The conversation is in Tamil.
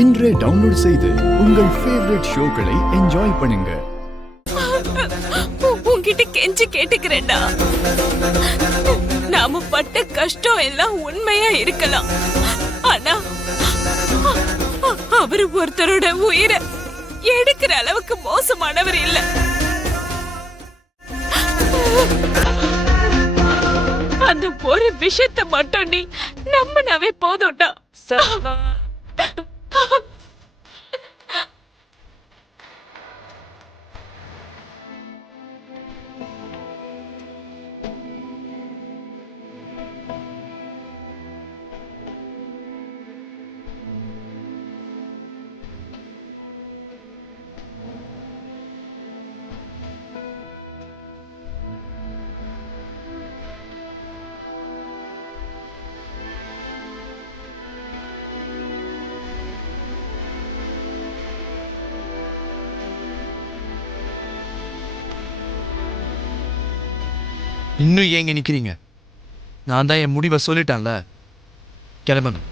இன்றே டவுன்லோட் செய்து உங்கள் ஃபேவரட் ஷோக்களை என்ஜாய் பண்ணுங்க. உன்கிட்ட கெஞ்சி கேட்டுக்கிறேன்டா. நாம பட்ட கஷ்டம் எல்லாம் உண்மையா இருக்கலாம், ஆனா அவரு ஒருத்தரோட உயிரை எடுக்கிற அளவுக்கு மோசமானவர் இல்ல. அந்த ஒரு விஷயத்தை மட்டும் நீ நம்பினாவே போதும்டா. இன்னும் ஏங்க நிக்கிறீங்க? நான் தான் என் முடிவை சொல்லிட்டேன்ல, கிளம்பணும்.